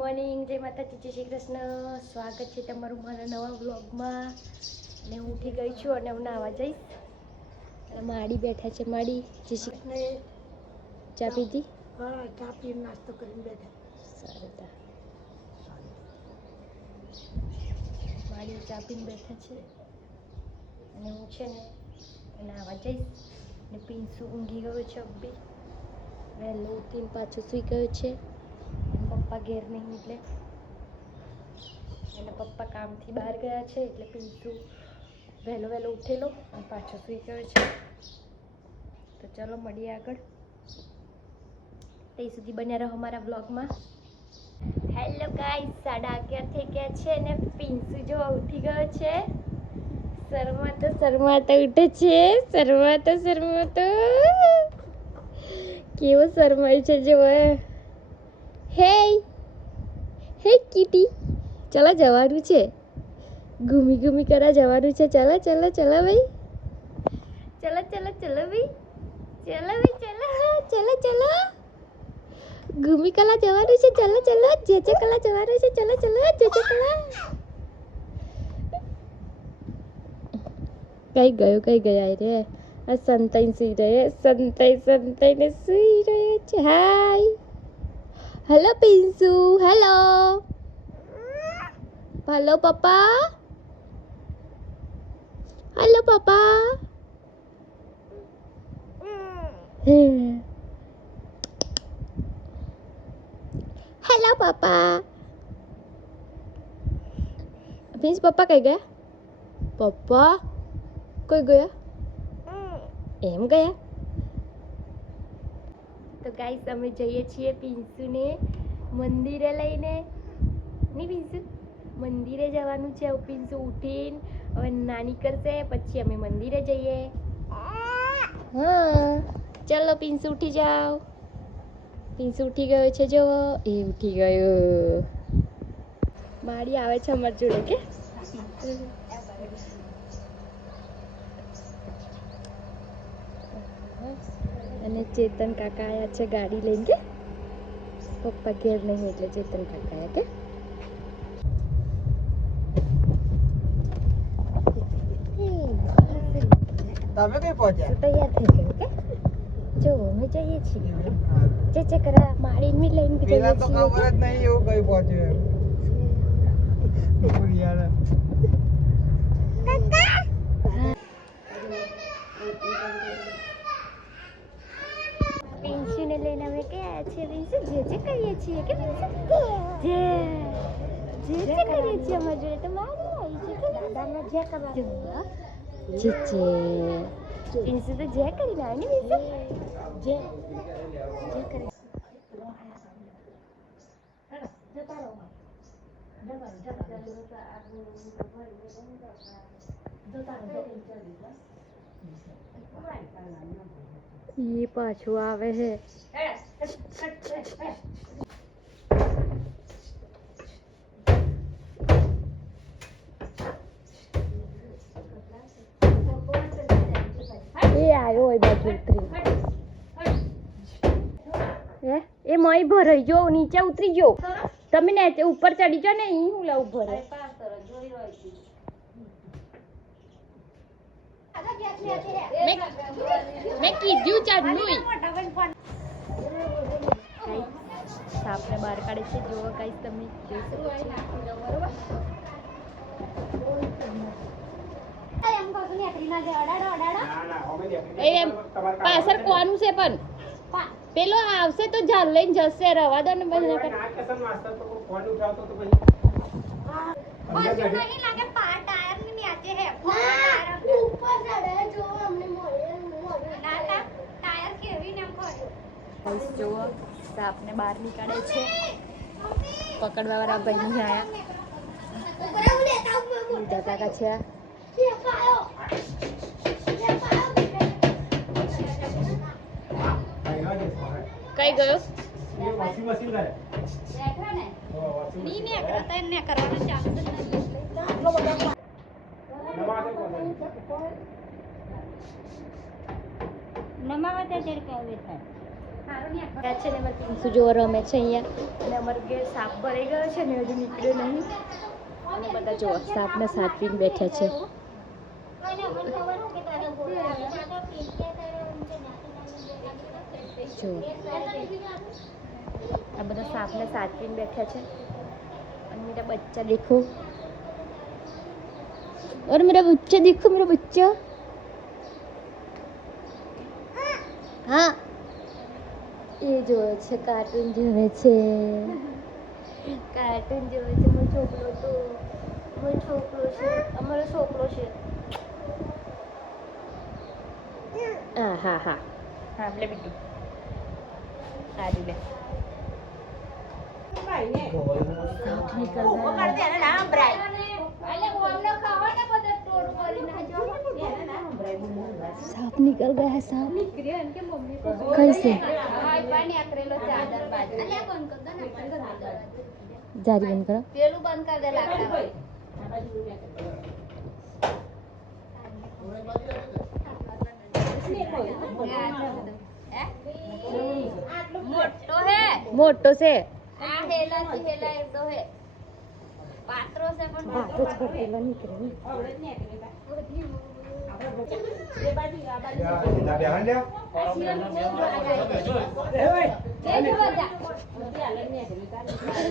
Morning, જય માતાજી, જય શ્રી કૃષ્ણ. સ્વાગત છે તમારું મારા નવા વ્લોગમાં. અને હું ઉઠી ગઈ છું અને હું નાહવા જઈશ. અને માડી બેઠા છે. માડી, જય શ્રી કૃષ્ણ. ચા પીધી? હા, ચા પીને નાસ્તો કરીને બેઠા. સારું. માડી ચા પીને બેઠા છે અને હું છે ને નાહવા જઈશ. ને પીંસુ ઊંઘી ગયો છે. અબ્બી વહેલો ઉઠીને પાછો સૂઈ ગયો છે. પપ્પા ઘેર નહીં એટલે એના પપ્પા કામથી બહાર ગયા છે એટલે પીંસુ વહેલો ઉઠેલો અને પાછો સૂઈ ગયો છે. તો ચલો મળીએ આગળ. ત્યાં સુધી બન્યા રહો અમારા વ્લોગમાં. હેલો ગાઈસ, 11:30 થઈ ગયા છે અને પીંસુ જો ઉઠી ગયો છે. શરમાતો ઉઠે છે. શરમાતો કેવો શરમાય છે જો. હે કીટી, ચલો જવાનું છે. ઘૂમી કરા જવાનું છે. ચલો ભાઈ. ચલો ભાઈ. ચલો ઘૂમી કલા જવાનું છે. ચલો જે કલા જવાનું છે. ચલો જે કલા. કઈ ગયા રે? આ સંતાઈ સુઈ ને સુઈ રહ્યો છે. હાય, હેલો પિંસુ. હેલો પપ્પા. હેલો પપ્પા. હેલો પપ્પા. પિંસ પપ્પા કઈ ગયા? પપ્પા કઈ ગયા? એમ ગયા? તો ગાઈસ, અમે જઈએ છીએ પિંસુને મંદિરે લઈને. નહીં પિંસુ? મંદિરે જવાનું છે. પિંસુ ઉઠીને હવે નાની કરશે, પછી અમે મંદિરે જઈએ. હા, ચલો પિંસુ ઉઠી જાઓ. પિંસુ ઉઠી ગયો છે. જો એ ઉઠી ગયો. માડી આવે છે અમારી જોડે કે. અને ચેતન કાકા આયા છે ગાડી લઈને કે. પપ્પા ઘેર નહીં એટલે ચેતન કાકા આયા કે. તમે કઈ પહોંચ્યા? તૈયાર થઈ ગયો કે. જો અમે જઈએ છીએ. જે કરા મારી મી લઈને બી જઈએ તો છીએ. ખબર જ નહીં એવું કઈ પહોંચ્યું એમ. યાર પિંસુને લઈને અમે કે આયા છીએ. પિંસુ જે કરીએ છીએ કે પિંસુ જે કરીએ છીએ અમારી જોડે. તો મારી આવી છે કે દાદાને જે કરવા પિંસુ તો જે કરીને આવી ને પિંસુ. જે કરી ये पाछू आवे है. એ આવ્યો હોય બાજુ ઉતરી. એ મય ભરાઈ જો નીચે ઉતરી જો. તમે ને ઉપર ચડી જાઓ ને. અહીં હું લાવું ભરે. મેં કીધું ચાંદનું સાપને બહાર કાઢે છે. જુઓ ગાઈસ, તમે જોઈ શકો છો. પાછળ કોનું છે પણ પેલો આવશે તો ઝાલ લઈને જશે. રવા દો ને બધા. જુઓ સાપને બહાર નીકાળે છે. પકડવા વાળા ભાઈ નહીં આયા. કાકા છે. કઈ ગયો? નમાવા ત્યાં છે ને અમારે પિંસુ જોવા રમે છે અહીંયા અને અમારો ઘેર સાપ ભરાઈ ગયો છે ને હજુ નીકળ્યો નહીં અને બધા જો સાપને સાચવીને બેઠા છે જો આ બધા સાપને સાચવીને બેઠા છે અને मेरा बच्चा देखो और मेरा बच्चा देखो मेरा बच्चा हाँ એ જોવે છે કાર્ટૂન જોવે છે મારો છોકરો છે અમારો છોકરો છે હા હા હા હા લે બીટુ સારું લે सांप निकल गया है सांप कैसे जारी बंद करो पेलू बंद कर दे मोटो से हेला एक दो है पात्रो से पण बातो ज करतेला निकरे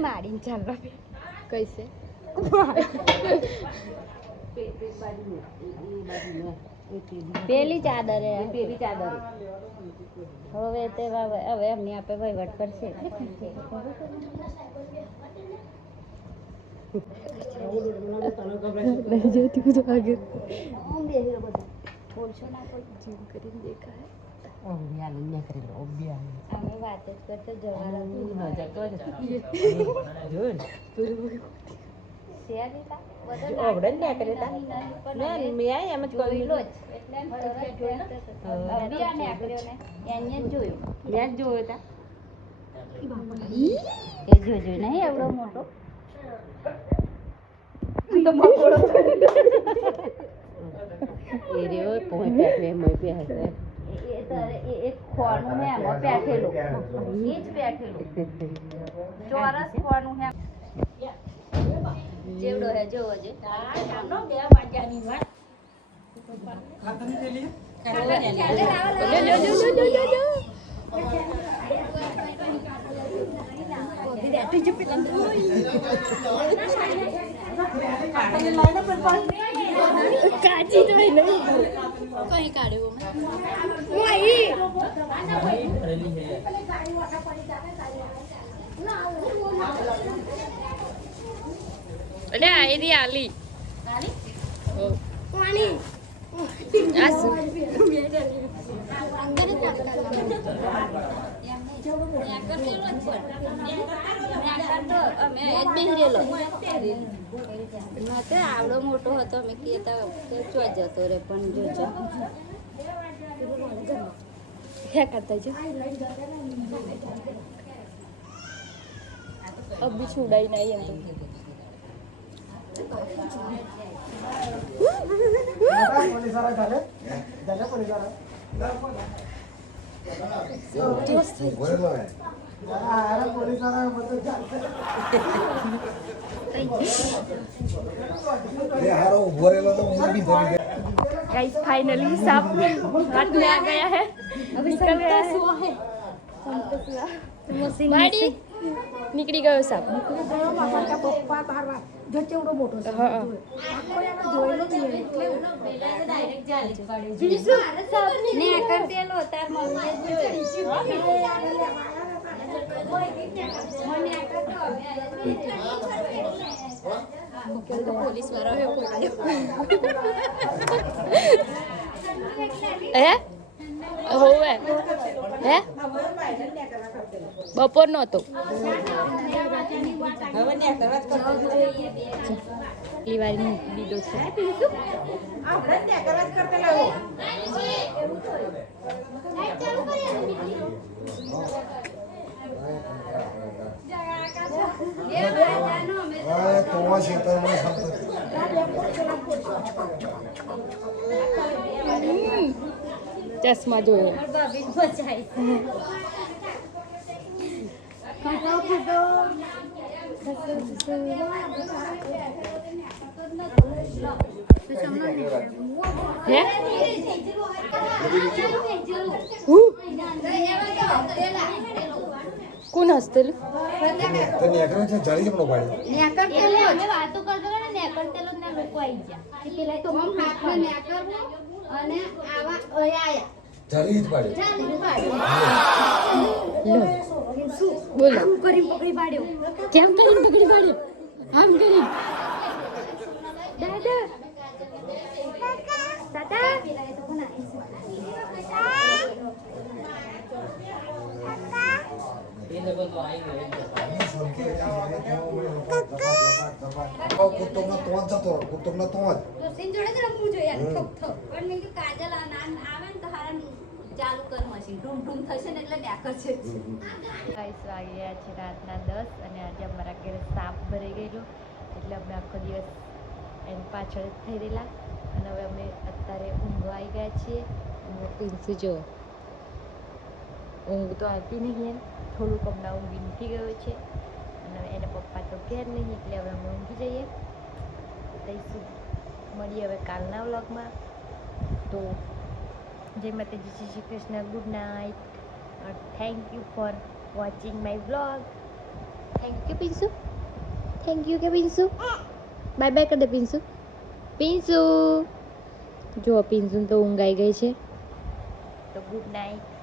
मारीन चाल कैसे પેલી ચાદર હવે તે હવે એમની આપે વહીવટ કરશે नहीं जाती कुछ आगे बोलशो ना कोई जिम કરીને દેખાય ઓબિયા લઈને કરેલો ઓબિયા અમે વાત જ કરતો જવાળા નજર તો જોન શેર દીતા બધો ઓબડે ને કરેતા ના મે આય એમ જ કોઈલો જ એટલે ઓબિયા ને કર્યો ને એને જોયું મેં જોયો તા એ જોજો નહીં એવડો મોટો તો મકોડો એ રેવો પોઈ પેઠે મય બેહે એ તારે એ ખોનું હે એમાં બેઠેલો એ જ બેઠેલો ચોરસ ખોનું હે જેવડો હે જોવો જે આનો 2 વાગ્યાની વાત ખાતરની પેલી કાચી તો નહીં કઈ કાઢ્યો અરે આયરી આલી પાણી આસુ આવડો મોટો હતો અમે કહેતા ચો જતો રે પણ જોજો क्या करता है जो अब भी छुड़ा ही नहीं है गाइस फाइनली सांप हाथ में आ गया है निकल गया है माडी નીકળી ગયો સાપ પપ્પા તારવા જો કેવડો મોટો છે હા આખો એને જોયેલો જ નહીં એટલે ડાયરેક્ટ જાલી પાડ્યો સાપ ને કરતેલો તાર મમ્મીએ જોયો મને પોલીસ વાળા હે હોવે હે બપોર નો હતો એટલી વાર દીધો છે ચશ્મા જોયો હે હું કોણ હસતેલું તને એકરો છે જાળી જમણો પાડી વાતો કરતો ને નેકળતેલો ના લોકો આવી ગયા પેલા તો હમ હાથમાં નેકળવું અને આવા આયા જાળી જ પાડી બોલો કરી પકડી પાડ્યો કેમ કરીને પકડી પાડ્યો આમ કરી દાદા દાદા કુટુંબનો તો જ જતો કુટુંબનો તો જ તો સિન જોડે જ રમવું જોઈએ યાર થપ થપ પણ મેં કીધું કાજલ આ નાન આવે ને તો હારા ચાલુ કર મશીન ઢૂમ ઢૂમ થશે ને એટલે નેકર છે ગાઈસ વાગ્યા છે રાતના 10 અને આજે અમારા ઘરે સાપ ભરાઈ ગયેલો એટલે અમે આખો દિવસ એની પાછળ જ થઈ રહેલા અને હવે અમે અત્યારે ઊંઘવા આવી ગયા છીએ અને પિન્સુ જો ઊંઘ તો આવતી નહીં એમ થોડુંક હમણાં ઊંઘી ઉઠી ગયો છે અને એના પપ્પા તો ઘેર નહીં એટલે હવે અમે ઊંઘી જઈએ તઈશું મળીએ હવે કાલના વ્લોગમાં તો જય માતાજી જય Shri Krishna good night thank you for watching my vlog thank you Pinsu કે પિન્સુ બાય બાય કરી દે પિન્સુ જો પિન્સુ તો ઊંઘ આવી ગઈ છે તો ગુડ નાઇટ